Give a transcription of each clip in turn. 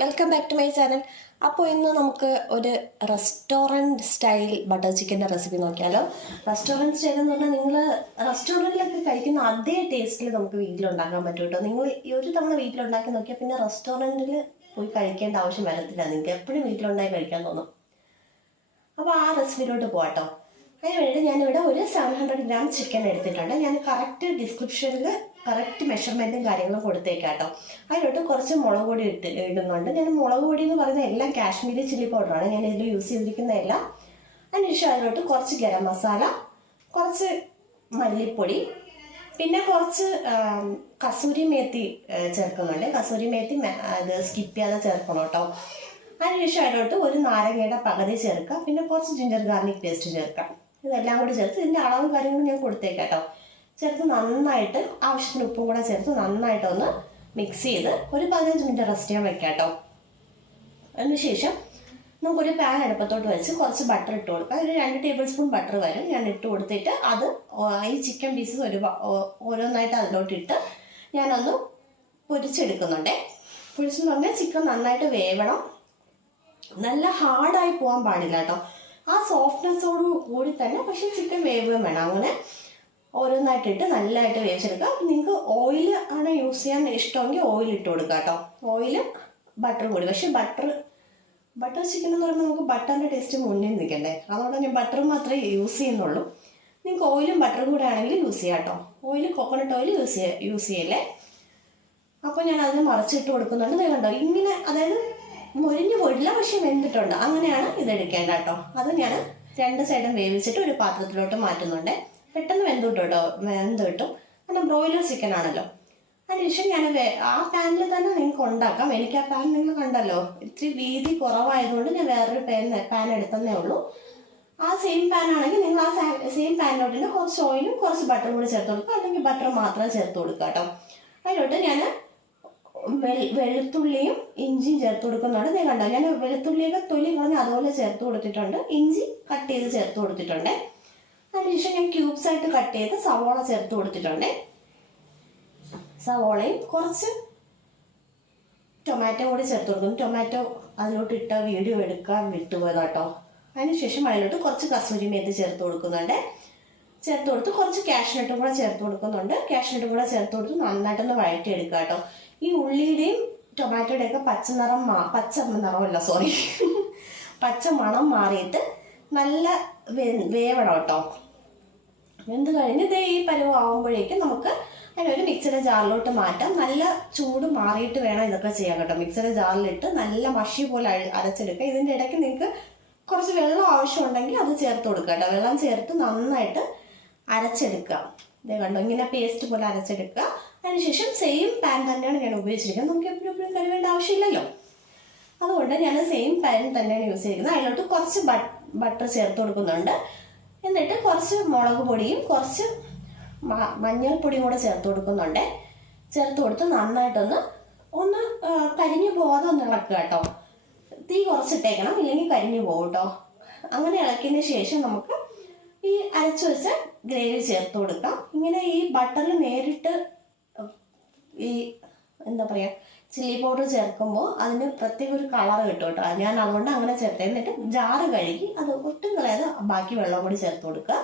Welcome back to my channel. അപ്പോൾ ഇന്ന് നമുക്ക് ഒരു റെസ്റ്റോറൻറ്റ് സ്റ്റൈൽ ബട്ടർ ചിക്കൻ്റെ റെസിപ്പി നോക്കിയാലോ. റെസ്റ്റോറൻറ്റ് സ്റ്റൈൽ എന്ന് പറഞ്ഞാൽ നിങ്ങൾ റെസ്റ്റോറൻറ്റിലൊക്കെ കഴിക്കുന്ന അതേ ടേസ്റ്റിൽ നമുക്ക് വീട്ടിലുണ്ടാക്കാൻ പറ്റും കേട്ടോ. നിങ്ങൾ ഈ ഒരു തവണ വീട്ടിലുണ്ടാക്കി നോക്കിയാൽ പിന്നെ റെസ്റ്റോറൻറ്റിൽ പോയി കഴിക്കേണ്ട ആവശ്യം വരത്തില്ല. നിങ്ങൾക്ക് എപ്പോഴും വീട്ടിലുണ്ടാക്കി കഴിക്കാൻ തോന്നും. അപ്പോൾ ആ റെസിപ്പിയിലോട്ട് പോകാട്ടോ. അതിന് വേണ്ടി ഞാനിവിടെ ഒരു 700 ഗ്രാം ചിക്കൻ എടുത്തിട്ടുണ്ട്. ഞാൻ കറക്റ്റ് ഡിസ്ക്രിപ്ഷനിൽ കറക്റ്റ് മെഷർമെൻറ്റും കാര്യങ്ങളും കൊടുത്തേക്കാം കേട്ടോ. അതിലോട്ട് കുറച്ച് മുളക് പൊടി ഇടുന്നുണ്ട്. ഞാൻ മുളക് പൊടി എന്ന് പറയുന്നത് എല്ലാം കാശ്മീരി ചില്ലി പൗഡറാണ് ഞാൻ ഇതിൽ യൂസ് ചെയ്തിരിക്കുന്ന എല്ലാം. അതിനുശേഷം അതിലോട്ട് കുറച്ച് ഗരം മസാല, കുറച്ച് മല്ലിപ്പൊടി, പിന്നെ കുറച്ച് കസൂരി മേത്തി ചേർക്കുന്നുണ്ട്. കസൂരി മേത്തി അത് സ്കിപ്പ് ചെയ്യാതെ ചേർക്കണം കേട്ടോ. അതിനുശേഷം അതിലോട്ട് ഒരു നാരങ്ങയുടെ പകുതി ചേർക്കാം, പിന്നെ കുറച്ച് ജിഞ്ചർ ഗാർലിക് പേസ്റ്റ് ചേർക്കാം. ഇതെല്ലാം കൂടി ചേർത്ത് ഇതിൻ്റെ അളവും കാര്യങ്ങളും ഞാൻ കൊടുത്തേക്കാം കേട്ടോ. ചേർത്ത് നന്നായിട്ട് ആവശ്യത്തിന് ഉപ്പും കൂടെ ചേർത്ത് നന്നായിട്ടൊന്ന് മിക്സ് ചെയ്ത് ഒരു 15 മിനിറ്റ് റെസ്റ്റ് ചെയ്യാൻ വെക്കാം കേട്ടോ. അതിനുശേഷം നമുക്കൊരു പാൻ അടുപ്പത്തോട്ട് വെച്ച് കുറച്ച് ബട്ടർ ഇട്ട് കൊടുക്കാം. ഒരു 2 ടേബിൾ സ്പൂൺ ബട്ടർ വരും. ഞാൻ ഇട്ട് കൊടുത്തിട്ട് അത് ഈ ചിക്കൻ പീസസ് ഓരോന്നായിട്ട് അതിലോട്ടിട്ട് ഞാനൊന്ന് പൊരിച്ചെടുക്കുന്നുണ്ടേ. പൊരിച്ചെന്ന് പറഞ്ഞാൽ ചിക്കൻ നന്നായിട്ട് വേവണം, നല്ല ഹാർഡായി പോകാൻ പാടില്ല കേട്ടോ. ആ സോഫ്റ്റ്നെസ്സോട് കൂടി തന്നെ പക്ഷേ ചിക്കൻ വേവുകയും വേണം. അങ്ങനെ ഓരോന്നായിട്ടിട്ട് നല്ലതായിട്ട് വേവിച്ചെടുക്കുക. നിങ്ങൾക്ക് ഓയിൽ ആണ് യൂസ് ചെയ്യാൻ ഇഷ്ടമെങ്കിൽ ഓയിൽ ഇട്ട് കൊടുക്കുക കേട്ടോ. ഓയിലും ബട്ടറും കൂടി. പക്ഷേ ബട്ടർ ചിക്കൻ എന്ന് പറയുമ്പോൾ നമുക്ക് ബട്ടറിൻ്റെ ടേസ്റ്റ് മുന്നിൽ നിൽക്കണ്ടേ, അതുകൊണ്ട് ഞാൻ ബട്ടർ മാത്രമേ യൂസ് ചെയ്യുന്നുള്ളൂ. നിങ്ങൾക്ക് ഓയിലും ബട്ടറും കൂടെ ആണെങ്കിൽ യൂസ് ചെയ്യാം കേട്ടോ. ഓയിൽ കോക്കനട്ട് ഓയിൽ യൂസ് ചെയ്യല്ലേ. അപ്പോൾ ഞാൻ അതിന് മറിച്ചിട്ട് കൊടുക്കുന്നുണ്ട്. കണ്ടോ ഇങ്ങനെ, അതായത് മൊരിഞ്ഞു പോയിട്ടില്ല പക്ഷെ വെന്തിട്ടുണ്ട്. അങ്ങനെയാണ് ഇതെടുക്കേണ്ട കേട്ടോ. അത് ഞാൻ 2 സൈഡും വേവിച്ചിട്ട് ഒരു പാത്രത്തിലോട്ട് മാറ്റുന്നുണ്ട്. പെട്ടെന്ന് വെന്ത് കിട്ടും. കാരണം ബ്രോയിലർ ചിക്കൻ ആണല്ലോ. അതിനുശേഷം ഞാൻ ആ പാനിൽ തന്നെ നിങ്ങൾക്ക് ഉണ്ടാക്കാം. എനിക്ക് ആ പാൻ നിങ്ങൾ കണ്ടല്ലോ, ഇത്തിരി വീതി കുറവായതുകൊണ്ട് ഞാൻ വേറൊരു പാൻ എടുത്തതേ ഉള്ളൂ. ആ സെയിം പാൻ ആണെങ്കിൽ നിങ്ങൾ ആ സെയിം പാനിലോട്ട് തന്നെ കുറച്ച് ഓയിലും കുറച്ച് ബട്ടറും കൂടി ചേർത്ത് കൊടുക്കുക, അല്ലെങ്കിൽ ബട്ടർ മാത്രം ചേർത്ത് കൊടുക്കുക കേട്ടോ. അതിലോട്ട് ഞാൻ വെളുത്തുള്ളിയും ഇഞ്ചിയും ചേർത്ത് കൊടുക്കുന്നുണ്ട്. ഞാൻ കണ്ടോ, ഞാൻ വെളുത്തുള്ളിയൊക്കെ തൊലി കളഞ്ഞ് അതുപോലെ ചേർത്ത് കൊടുത്തിട്ടുണ്ട്. ഇഞ്ചി കട്ട് ചെയ്ത് ചേർത്ത് കൊടുത്തിട്ടുണ്ട്. അതിനുശേഷം ഞാൻ ക്യൂബ്സ് ആയിട്ട് കട്ട് ചെയ്ത് സവോള ചേർത്ത് കൊടുത്തിട്ടുണ്ട്. സവോളയും കുറച്ച് ടൊമാറ്റോ കൂടി ചേർത്ത് കൊടുക്കുന്നു. ടൊമാറ്റോ അതിലോട്ട് ഇട്ട വീഡിയോ എടുക്കാൻ വിട്ടുപോയതാട്ടോ. അതിനുശേഷം അതിലോട്ട് കുറച്ച് കസൂരി മേത്തി ചേർത്ത് കൊടുക്കുന്നുണ്ട്. ചേർത്ത് കൊടുത്ത് കുറച്ച് കാഷ്നട്ടും കൂടെ ചേർത്ത് കൊടുക്കുന്നുണ്ട്. കാഷ്നട്ടും കൂടെ ചേർത്ത് കൊടുത്ത് നന്നായിട്ടൊന്ന് വഴറ്റിയെടുക്കുക കേട്ടോ. ഈ ഉള്ളിയുടെയും ടൊമാറ്റോയുടെയൊക്കെ പച്ച മണം മാറിയിട്ട് നല്ല വേവണം കേട്ടോ. വെന്ത് കഴിഞ്ഞ് ഇതേ ഈ പരുവാകുമ്പോഴേക്കും നമുക്ക് അതിനൊരു മിക്സിയുടെ ജാറിലോട്ട് മാറ്റാം. നല്ല ചൂട് മാറിയിട്ട് വേണം ഇതൊക്കെ ചെയ്യാൻ കേട്ടോ. മിക്സിയുടെ ജാറിലിട്ട് നല്ല മഷി പോലെ അരച്ചെടുക്കുക. ഇതിൻ്റെ ഇടയ്ക്ക് നിങ്ങൾക്ക് കുറച്ച് വെള്ളം ആവശ്യമുണ്ടെങ്കിൽ അത് ചേർത്ത് കൊടുക്കുക കേട്ടോ. വെള്ളം ചേർത്ത് നന്നായിട്ട് അരച്ചെടുക്കുക. ഇതേ കണ്ടോ, ഇങ്ങനെ പേസ്റ്റ് പോലെ അരച്ചെടുക്കുക. അതിനുശേഷം സെയിം പാൻ തന്നെയാണ് ഞാൻ ഉപയോഗിച്ചിരിക്കുന്നത്. നമുക്ക് എപ്പോഴും കരുവേണ്ട ആവശ്യമില്ലല്ലോ, അതുകൊണ്ട് ഞാൻ സെയിം പാൻ തന്നെയാണ് യൂസ് ചെയ്യുന്നത്. അതിലോട്ട് കുറച്ച് ബട്ടർ ചേർത്ത് കൊടുക്കുന്നുണ്ട്. എന്നിട്ട് കുറച്ച് മുളക് പൊടിയും കുറച്ച് മഞ്ഞൾപ്പൊടിയും കൂടെ ചേർത്ത് കൊടുക്കുന്നുണ്ട്. ചേർത്ത് കൊടുത്ത് നന്നായിട്ടൊന്ന് കരിഞ്ഞു പോകാതെ ഒന്ന് ഇളക്കുക കേട്ടോ. തീ കുറച്ചിട്ടേക്കണം, ഇല്ലെങ്കിൽ കരിഞ്ഞു പോകും കേട്ടോ. അങ്ങനെ ഇളക്കിയതിന് ശേഷം നമുക്ക് ഈ അരച്ചു വെച്ച ഗ്രേവി ചേർത്ത് കൊടുക്കാം. ഇങ്ങനെ ഈ ബട്ടറിൽ നേരിട്ട് ഈ എന്താ പറയുക ചില്ലി പൗഡർ ചേർക്കുമ്പോൾ അതിന് പ്രത്യേക ഒരു കളർ കിട്ടും കേട്ടോ. ഞാൻ അതുകൊണ്ട് അങ്ങനെ ചേർത്ത്. എന്നിട്ട് ജാറ് കഴുകി അത് ഒട്ടും കളയാതെ ബാക്കി വെള്ളം കൂടി ചേർത്ത് കൊടുക്കുക.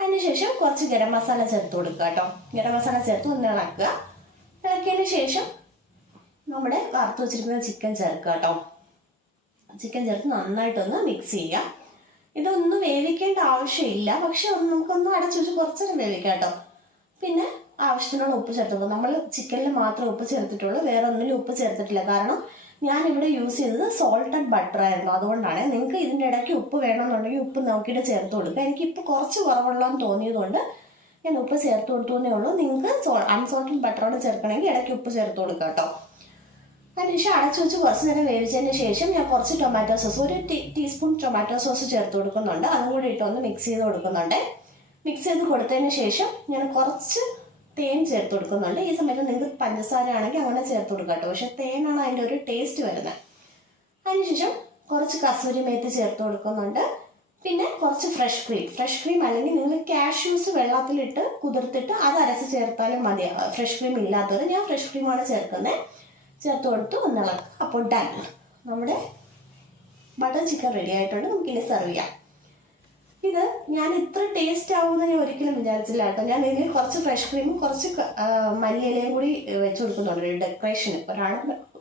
അതിനുശേഷം കുറച്ച് ഗരം മസാല ചേർത്ത് കൊടുക്കുക കേട്ടോ. ഗരം മസാല ചേർത്ത് ഒന്ന് ഇളക്കുക. ഇളക്കിയതിന് ശേഷം നമ്മുടെ വറുത്ത് വെച്ചിരിക്കുന്ന ചിക്കൻ ചേർക്കുക കേട്ടോ. ചിക്കൻ ചേർത്ത് നന്നായിട്ടൊന്ന് മിക്സ് ചെയ്യുക. ഇതൊന്നും വേവിക്കേണ്ട ആവശ്യമില്ല, പക്ഷെ നമുക്കൊന്ന് അടച്ചു വെച്ച് കുറച്ചേരം വേവിക്കാം കേട്ടോ. പിന്നെ ആവശ്യത്തിനുള്ള ഉപ്പ് ചേർത്ത് കൊടുക്കും. നമ്മൾ ചിക്കനിൽ മാത്രമേ ഉപ്പ് ചേർത്തിട്ടുള്ളൂ, വേറെ ഒന്നിലും ഉപ്പ് ചേർത്തിട്ടില്ല. കാരണം ഞാനിവിടെ യൂസ് ചെയ്തത് സോൾട്ടഡ് ബട്ടർ ആയിരുന്നു, അതുകൊണ്ടാണ്. നിങ്ങൾക്ക് ഇതിൻ്റെ ഇടയ്ക്ക് ഉപ്പ് വേണമെന്നുണ്ടെങ്കിൽ ഉപ്പ് നോക്കിയിട്ട് ചേർത്ത് കൊടുക്കുക. എനിക്കിപ്പോൾ കുറച്ച് കുറവുള്ളതെന്ന് തോന്നിയതുകൊണ്ട് ഞാൻ ഉപ്പ് ചേർത്ത് കൊടുത്തേ ഉള്ളൂ. നിങ്ങൾക്ക് അൺസോൾട്ടഡ് ബട്ടറോട് ചേർക്കണമെങ്കിൽ ഇടയ്ക്ക് ഉപ്പ് ചേർത്ത് കൊടുക്കുക കേട്ടോ. അതിനുശേഷം അടച്ചു വെച്ച് കുറച്ച് നേരം വേവിച്ചതിന് ശേഷം ഞാൻ കുറച്ച് ടൊമാറ്റോ സോസ്, ഒരു ടീസ്പൂൺ ടൊമാറ്റോ സോസ് ചേർത്ത് കൊടുക്കുന്നുണ്ട്. അതും കൂടി ഇട്ടൊന്ന് മിക്സ് ചെയ്ത് കൊടുക്കുന്നുണ്ട്. മിക്സ് ചെയ്ത് കൊടുത്തതിന് ശേഷം ഞാൻ കുറച്ച് തേൻ ചേർത്ത് കൊടുക്കുന്നുണ്ട്. ഈ സമയത്ത് നിങ്ങൾക്ക് പഞ്ചസാര ആണെങ്കിൽ അങ്ങനെ ചേർത്ത് കൊടുക്കാം കേട്ടോ. പക്ഷെ തേനാണ് അതിൻ്റെ ഒരു ടേസ്റ്റ് വരുന്നത്. അതിനുശേഷം കുറച്ച് കസൂരി മേത്തി ചേർത്ത് കൊടുക്കുന്നുണ്ട്. പിന്നെ കുറച്ച് ഫ്രഷ് ക്രീം അല്ലെങ്കിൽ നിങ്ങൾ കാഷ്യൂസ് വെള്ളത്തിലിട്ട് കുതിർത്തിട്ട് അത് അരച്ച് ചേർത്താലും മതി. ഫ്രഷ് ക്രീം ഇല്ലാത്തവർ, ഞാൻ ഫ്രഷ് ക്രീമാണ് ചേർക്കുന്നത്. ചേർത്ത് കൊടുത്തു ഒന്നിളക്കുക. അപ്പോൾ ഡൺ, നമ്മുടെ ബട്ടർ ചിക്കൻ റെഡി ആയിട്ടുണ്ട്. നമുക്കിനി സെർവ് ചെയ്യാം. ഇത് ഞാൻ ഇത്ര ടേസ്റ്റ് ആവുമെന്ന് ഞാൻ ഒരിക്കലും വിചാരിച്ചില്ല കേട്ടോ. ഞാൻ ഇതിൽ കുറച്ച് ഫ്രഷ് ക്രീമും കുറച്ച് മല്ലിയിലയും കൂടി വെച്ച് കൊടുക്കുന്നുണ്ട് ഒരു ഡെക്കറേഷന്.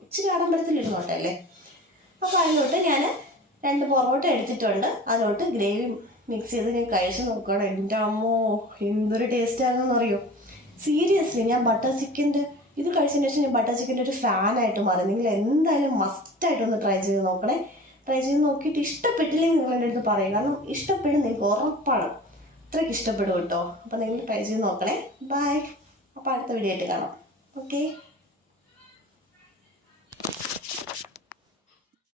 ഇച്ചിരി ആഡംബരത്തിൽ ഇരുന്നോട്ടെ അല്ലേ. അപ്പോൾ അതിലോട്ട് ഞാൻ 2 പൊറോട്ട എടുത്തിട്ടുണ്ട്. അതിലോട്ട് ഗ്രേവി മിക്സ് ചെയ്ത് ഞാൻ കഴിച്ച് നോക്കണം. എൻ്റെ അമ്മോ എന്തൊരു ടേസ്റ്റ് ആണെന്ന് അറിയോ. സീരിയസ്ലി ഞാൻ ബട്ടർ ചിക്കൻ്റെ ഇത് കഴിച്ചതിന് ശേഷം ഞാൻ ബട്ടർ ചിക്കൻ്റെ ഒരു ഫാനായിട്ട് മാറി. നിങ്ങൾ എന്തായാലും മസ്റ്റായിട്ടൊന്ന് ട്രൈ ചെയ്ത് നോക്കണേ. ട്രൈ ചെയ്ത് നോക്കിയിട്ട് ഇഷ്ടപ്പെട്ടില്ലെങ്കിൽ നിങ്ങൾ എൻ്റെ അടുത്ത് പറയും. കാരണം ഇഷ്ടപ്പെടും, നിങ്ങൾക്ക് ഉറപ്പാണ്, അത്രയ്ക്ക് ഇഷ്ടപ്പെടും കേട്ടോ. അപ്പോൾ നിങ്ങൾ ട്രൈ ചെയ്ത് നോക്കണേ. ബൈ. അപ്പോൾ അടുത്ത വീഡിയോ ആയിട്ട് കാണാം. ഓക്കെ.